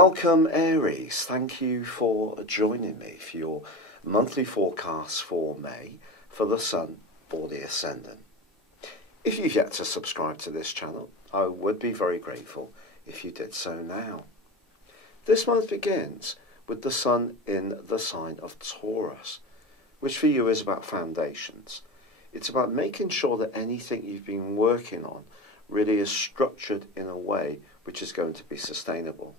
Welcome Aries, thank you for joining me for your monthly forecast for May for the Sun or the Ascendant. If you've yet to subscribe to this channel, I would be very grateful if you did so now. This month begins with the Sun in the sign of Taurus, which for you is about foundations. It's about making sure that anything you've been working on really is structured in a way which is going to be sustainable.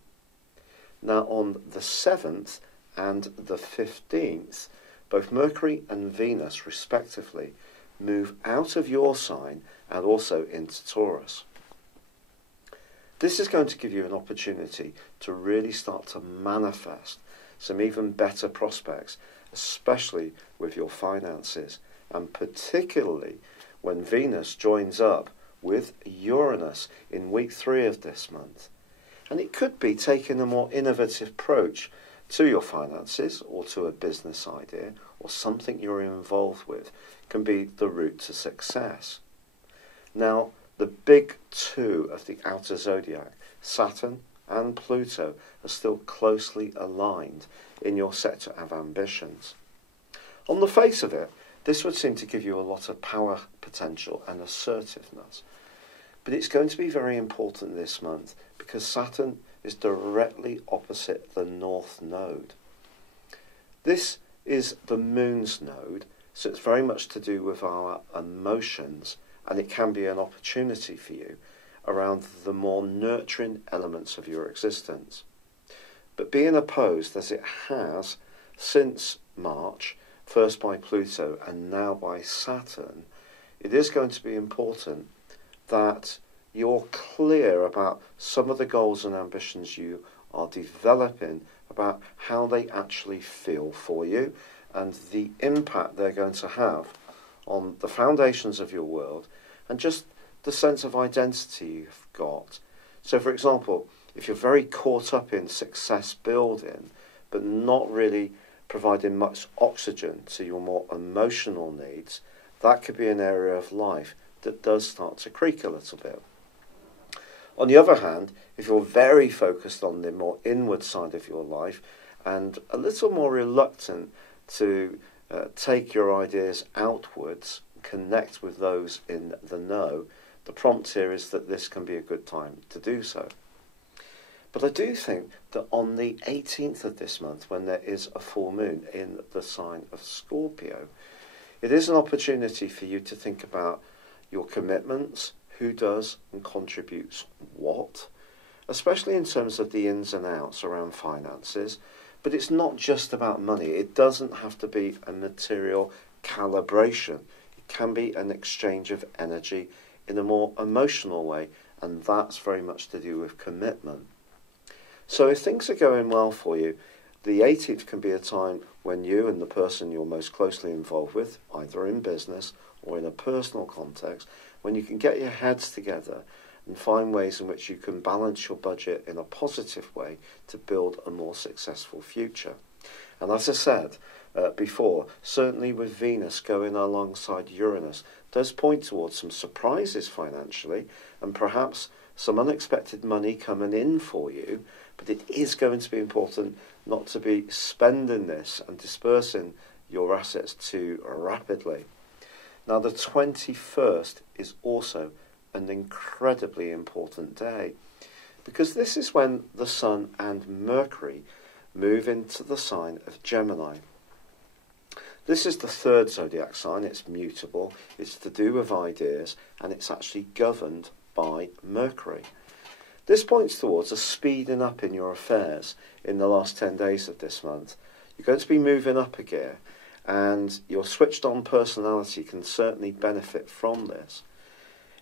Now on the 7th and the 15th, both Mercury and Venus respectively move out of your sign and also into Taurus. This is going to give you an opportunity to really start to manifest some even better prospects, especially with your finances, and particularly when Venus joins up with Uranus in week 3 of this month. And it could be taking a more innovative approach to your finances or to a business idea or something you're involved with can be the route to success. Now, the big two of the outer zodiac, Saturn and Pluto, are still closely aligned in your sector of ambitions. On the face of it, this would seem to give you a lot of power potential and assertiveness. But it's going to be very important this month because Saturn is directly opposite the North Node. This is the Moon's node, so it's very much to do with our emotions, and it can be an opportunity for you around the more nurturing elements of your existence. But being opposed, as it has since March, first by Pluto and now by Saturn, it is going to be important that you're clear about some of the goals and ambitions you are developing, about how they actually feel for you and the impact they're going to have on the foundations of your world and just the sense of identity you've got. So for example, if you're very caught up in success building but not really providing much oxygen to your more emotional needs, that could be an area of life that does start to creak a little bit. On the other hand, if you're very focused on the more inward side of your life and a little more reluctant to take your ideas outwards, connect with those in the know, the prompt here is that this can be a good time to do so. But I do think that on the 18th of this month, when there is a full moon in the sign of Scorpio, it is an opportunity for you to think about your commitments, who does and contributes what, especially in terms of the ins and outs around finances. But it's not just about money. It doesn't have to be a material calibration. It can be an exchange of energy in a more emotional way, and that's very much to do with commitment. So if things are going well for you, the 18th can be a time when you and the person you're most closely involved with, either in business or in a personal context, when you can get your heads together and find ways in which you can balance your budget in a positive way to build a more successful future. And as I said before, certainly with Venus going alongside Uranus, does point towards some surprises financially and perhaps some unexpected money coming in for you, but it is going to be important not to be spending this and dispersing your assets too rapidly. Now the 21st is also an incredibly important day because this is when the Sun and Mercury move into the sign of Gemini. This is the third zodiac sign. It's mutable, it's to do with ideas, and it's actually governed by Mercury. This points towards a speeding up in your affairs in the last 10 days of this month. You're going to be moving up a gear, and your switched on personality can certainly benefit from this.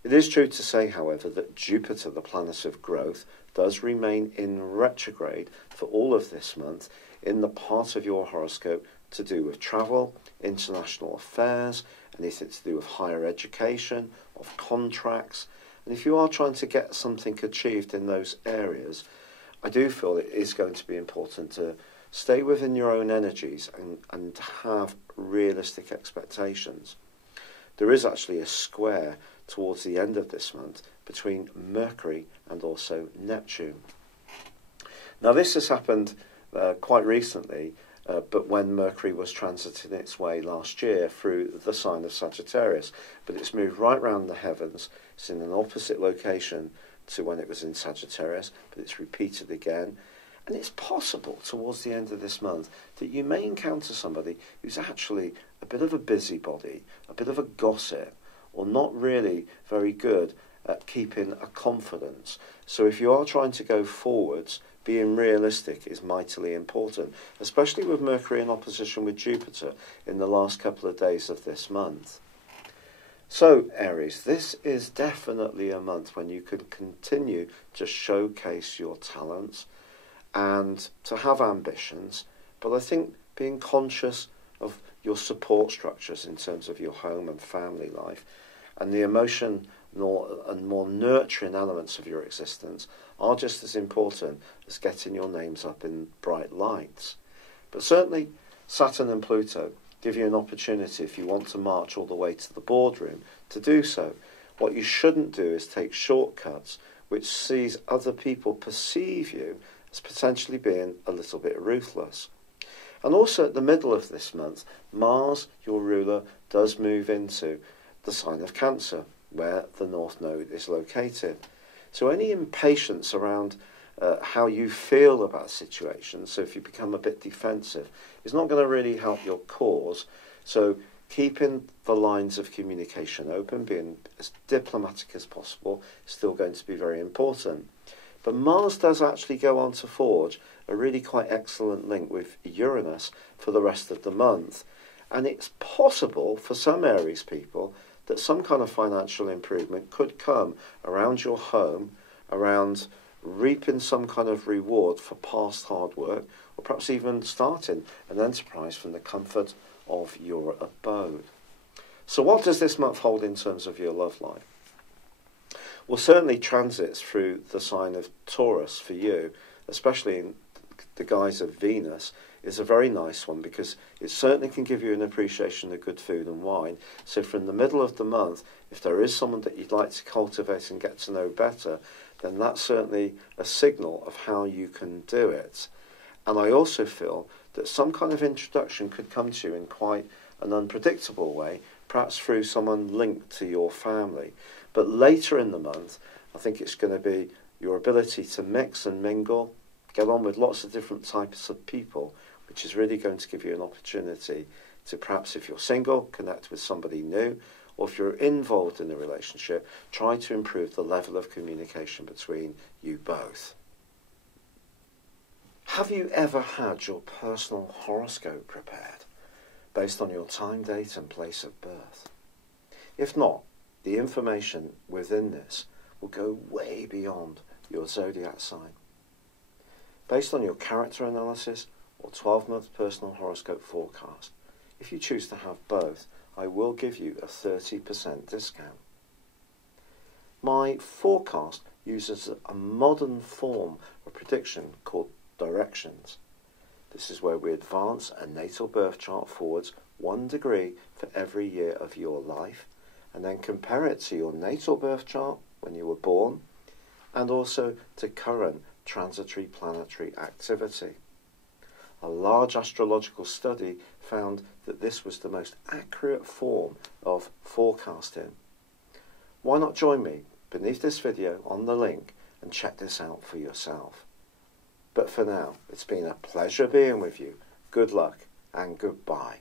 It is true to say, however, that Jupiter, the planet of growth, does remain in retrograde for all of this month in the part of your horoscope to do with travel, international affairs, anything to do with higher education, of contracts. And if you are trying to get something achieved in those areas, I do feel it is going to be important to stay within your own energies and have realistic expectations. There is actually a square towards the end of this month between Mercury and also Neptune. Now this has happened quite recently, but when Mercury was transiting its way last year through the sign of Sagittarius, but it's moved right round the heavens. It's in an opposite location to when it was in Sagittarius, but it's repeated again. And it's possible towards the end of this month that you may encounter somebody who's actually a bit of a busybody, a bit of a gossip, or not really very good at keeping a confidence. So if you are trying to go forwards, being realistic is mightily important, especially with Mercury in opposition with Jupiter in the last couple of days of this month. So, Aries, this is definitely a month when you can continue to showcase your talents and to have ambitions, but I think being conscious of your support structures in terms of your home and family life and the emotional and more nurturing elements of your existence are just as important as getting your names up in bright lights. But certainly Saturn and Pluto give you an opportunity, if you want to march all the way to the boardroom, to do so. What you shouldn't do is take shortcuts which sees other people perceive you as potentially being a little bit ruthless. And also at the middle of this month, Mars, your ruler, does move into the sign of Cancer, where the North Node is located. So any impatience around how you feel about situations, so if you become a bit defensive, is not going to really help your cause. So keeping the lines of communication open, being as diplomatic as possible, is still going to be very important. But Mars does actually go on to forge a really quite excellent link with Uranus for the rest of the month. And it's possible for some Aries people that some kind of financial improvement could come around your home, around reaping some kind of reward for past hard work, or perhaps even starting an enterprise from the comfort of your abode. So what does this month hold in terms of your love life? Well, certainly transits through the sign of Taurus for you, especially in the guise of Venus, is a very nice one because it certainly can give you an appreciation of good food and wine. So from the middle of the month, if there is someone that you'd like to cultivate and get to know better, then that's certainly a signal of how you can do it. And I also feel that some kind of introduction could come to you in quite an unpredictable way, perhaps through someone linked to your family. But later in the month, I think it's going to be your ability to mix and mingle, get on with lots of different types of people, which is really going to give you an opportunity to perhaps, if you're single, connect with somebody new, or if you're involved in a relationship, try to improve the level of communication between you both. Have you ever had your personal horoscope prepared based on your time, date and place of birth? If not, the information within this will go way beyond your zodiac sign. Based on your character analysis or 12-month personal horoscope forecast, if you choose to have both, I will give you a 30% discount. My forecast uses a modern form of prediction called directions. This is where we advance a natal birth chart forwards 1 degree for every year of your life, and then compare it to your natal birth chart when you were born, and also to current transitory planetary activity. A large astrological study found that this was the most accurate form of forecasting. Why not join me beneath this video on the link and check this out for yourself? But for now, it's been a pleasure being with you. Good luck and goodbye.